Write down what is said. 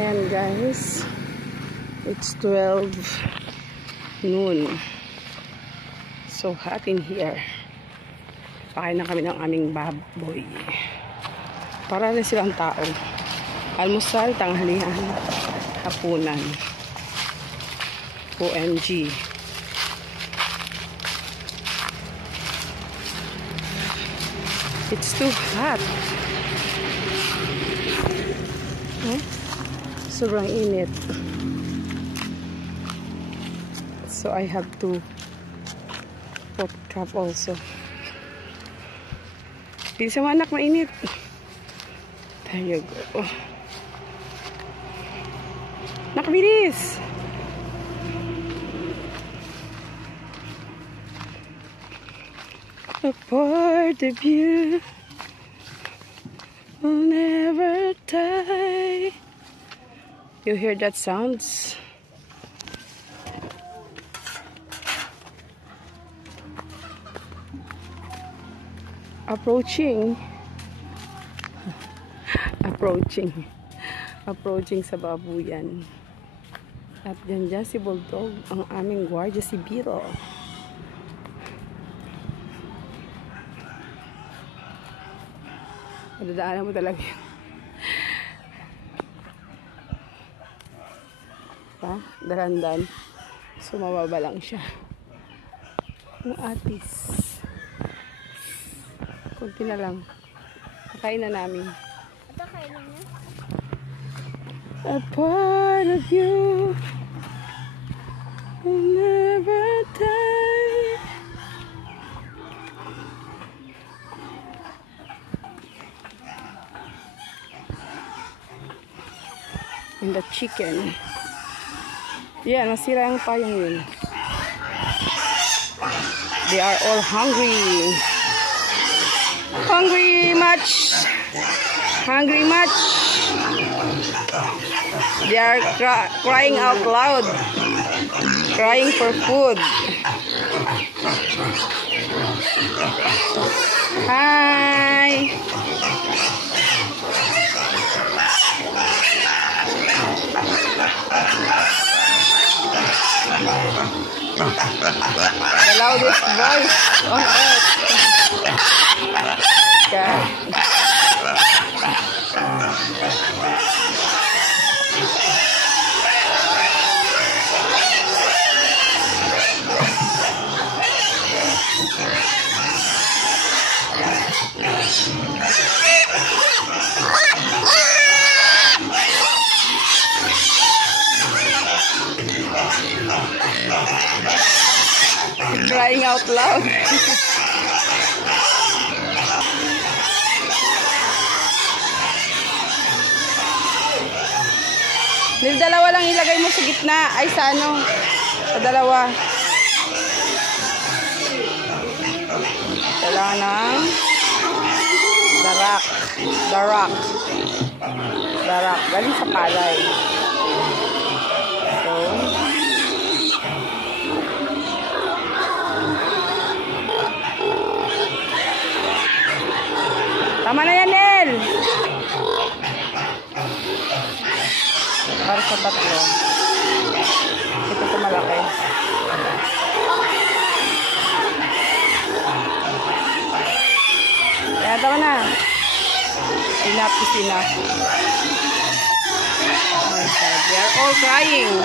Ayan guys, it's 12 noon. So hot in here. Pakain na kami ng aming baboy. Para rin silang tao. Almusal, tanghalian, hapunan. OMG. It's too hot. Sobrang init. So I have to put cap also. Bilisan mo anak, mainit. There you go. Nakabilis. A part of you will never die. You hear that sounds? Approaching sa babuyan. At dyan si Bulldog, ang aming guardia civil. Madadaanan mo talaga yan. Darandan. So mababa lang siya. Ang atis. Kunti na lang. Kakain na namin. A part of you will never die. And the chicken. Yeah, nasira yung payong yun. They are all hungry. Hungry much. Hungry much. They are crying out loud. Crying for food. Hi. The loudest voice on earth. God. Crying out loud. Dalawa lang ilagay mo sa gitna. Ay, sa ano? Sa dalawa. Kailangan ng darak. Galing sa palay. So, tama na yan, Nel! Para sa tatlo. Ito malaki. Kaya tama na. Enough is enough. Oh my God. They are all crying.